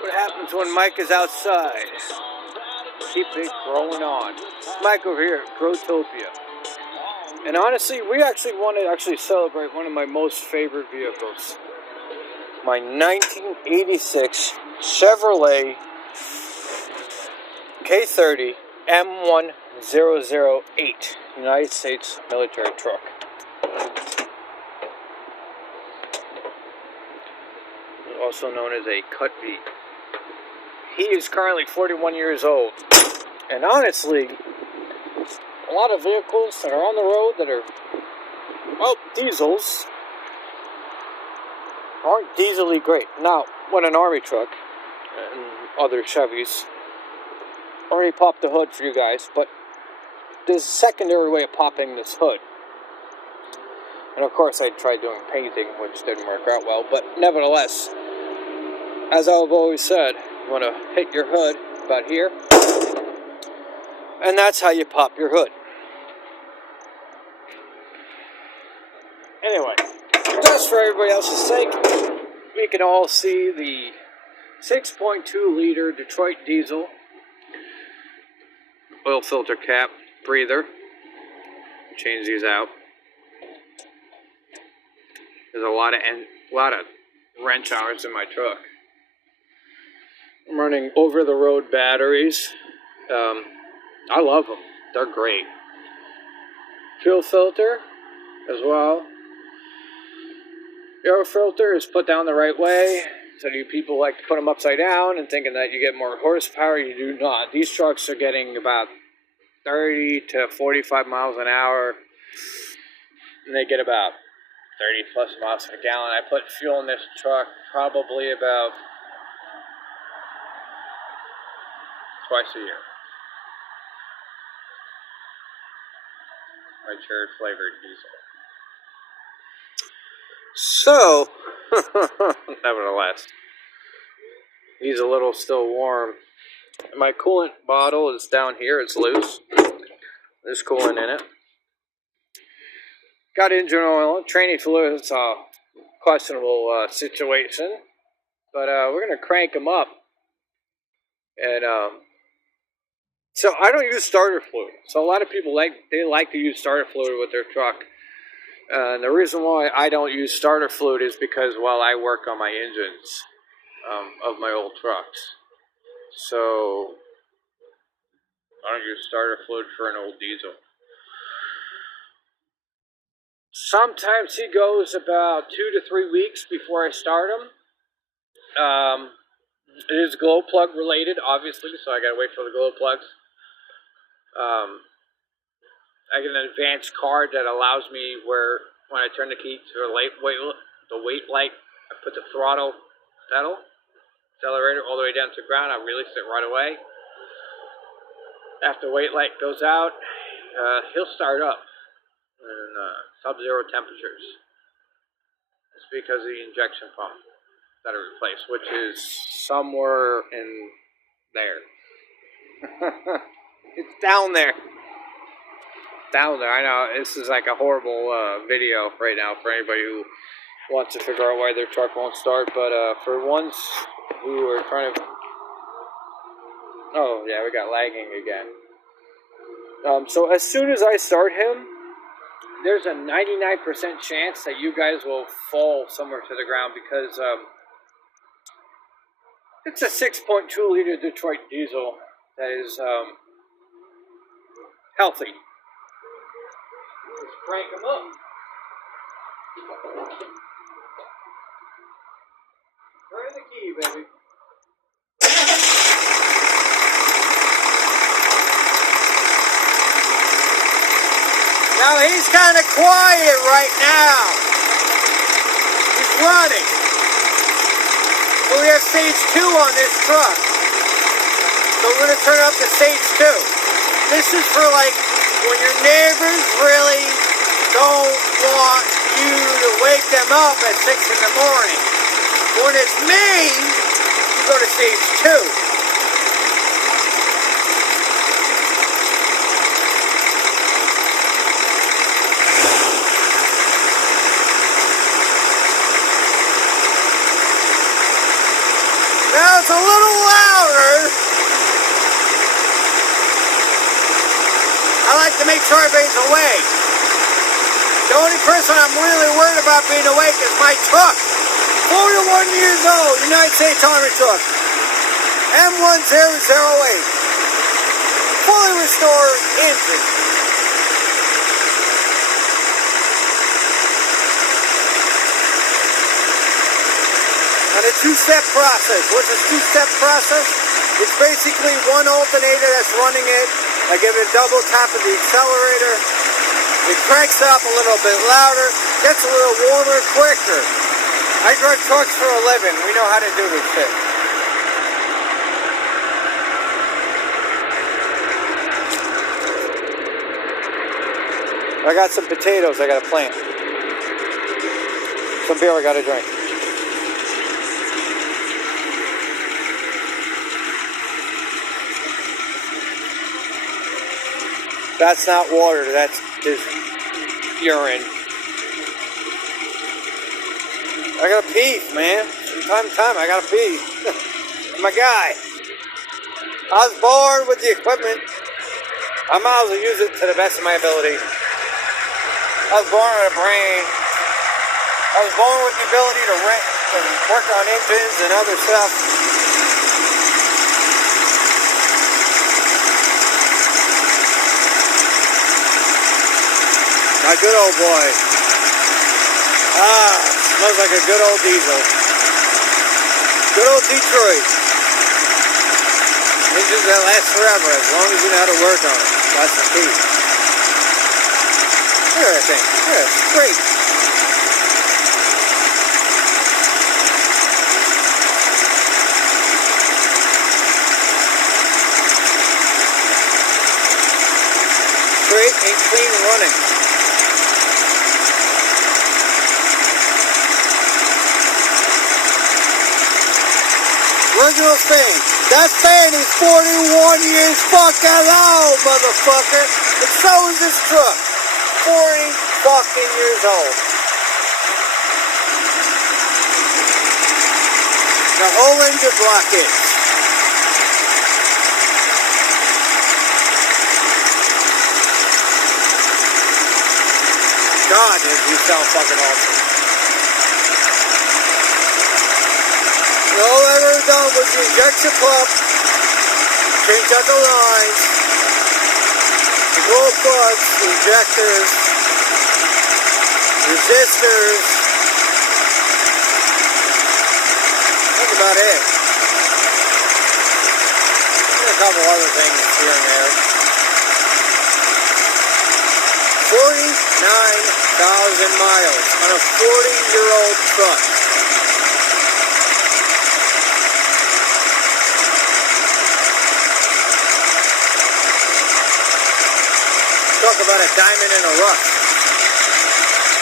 What happens when Mike is outside? Keep it growing on. Mike over here at Growtopia. And honestly, we actually want to celebrate one of my most favorite vehicles. My 1986 Chevrolet K30 m1008 United States military truck. Also known as a cut V. He is currently 41 years old. And honestly, a lot of vehicles that are on the road that are, well, diesels, aren't diesely great. Now, when an army truck and other Chevys already popped the hood for you guys, but there's a secondary way of popping this hood. And of course, I tried doing painting, which didn't work out well, but nevertheless, as I've always said, you want to hit your hood about here, and that's how you pop your hood. Anyway, just for everybody else's sake, we can all see the 6.2 liter Detroit diesel oil filter cap breather. Change these out. There's a lot of wrench hours in my truck. I'm running over-the-road batteries. I love them. They're great. Fuel filter as well. Air filter is put down the right way. So you people like to put them upside down and thinking that you get more horsepower. You do not. These trucks are getting about 30 to 45 miles an hour. And they get about 30 plus miles per gallon. I put fuel in this truck probably about twice a year. My cherry flavored diesel. So, nevertheless, he's a little still warm. My coolant bottle is down here. It's loose. There's coolant in it. Got engine oil, training fluid. It's a questionable situation, but we're gonna crank them up. And so I don't use starter fluid. So a lot of people like to use starter fluid with their truck. And the reason why I don't use starter fluid is because, well, I work on my engines of my old trucks. So I don't use starter fluid for an old diesel. Sometimes he goes about 2 to 3 weeks before I start him. It is glow plug related, obviously, so I gotta wait for the glow plugs. I get an advanced card that allows me where when I turn the key to the weight light, I put the throttle pedal, accelerator all the way down to the ground. I release it right away. After the weight light goes out, he'll start up in sub-zero temperatures. It's because of the injection pump that I replaced, which is somewhere in there. It's down there. Down there. I know this is like a horrible video right now for anybody who wants to figure out why their truck won't start. But for ones who are trying to, oh yeah, we got lagging again. So as soon as I start him, there's a 99% chance that you guys will fall somewhere to the ground because it's a 6.2 liter Detroit diesel that is healthy. Let's crank them up. Turn the key, baby. Now he's kind of quiet right now. He's running. But we have stage 2 on this truck. So we're going to turn up to stage 2. This is for like when your neighbors really don't want you to wake them up at 6 in the morning. When it's me, you go to stage 2. Now it's a little louder. I like to make sure everybody's awake. The only person I'm really worried about being awake is my truck. 41 years old, United States Army truck. M1008. Fully restored engine. And a two-step process. What's a two-step process? It's basically one alternator that's running it. I give it a double tap of the accelerator. It cranks up a little bit louder, gets a little warmer quicker. I drive trucks for a living. We know how to do this shit. I got some potatoes I gotta plant. Some beer I gotta drink. That's not water, that's his urine. I gotta pee, man. From time to time, I gotta pee. I'm a guy. I was born with the equipment. I might as well use it to the best of my ability. I was born with a brain. I was born with the ability to work on engines and other stuff. My good old boy. Smells like a good old diesel. Good old Detroit. Engines that last forever as long as you know how to work on it. That's the key. Look at that thing. Yeah, it's great. Straight and clean running. Original fan. That fan is 41 years fucking old, motherfucker. And so is this truck. 40 fucking years old. The whole engine block is. God, you sound fucking awesome. All I've ever done was the injection pump, change out the lines, the glow plugs, the injectors, resistors. That's about it. And a couple other things here and there. 49,000 miles on a 40-year-old truck. Talk about a diamond in a rough.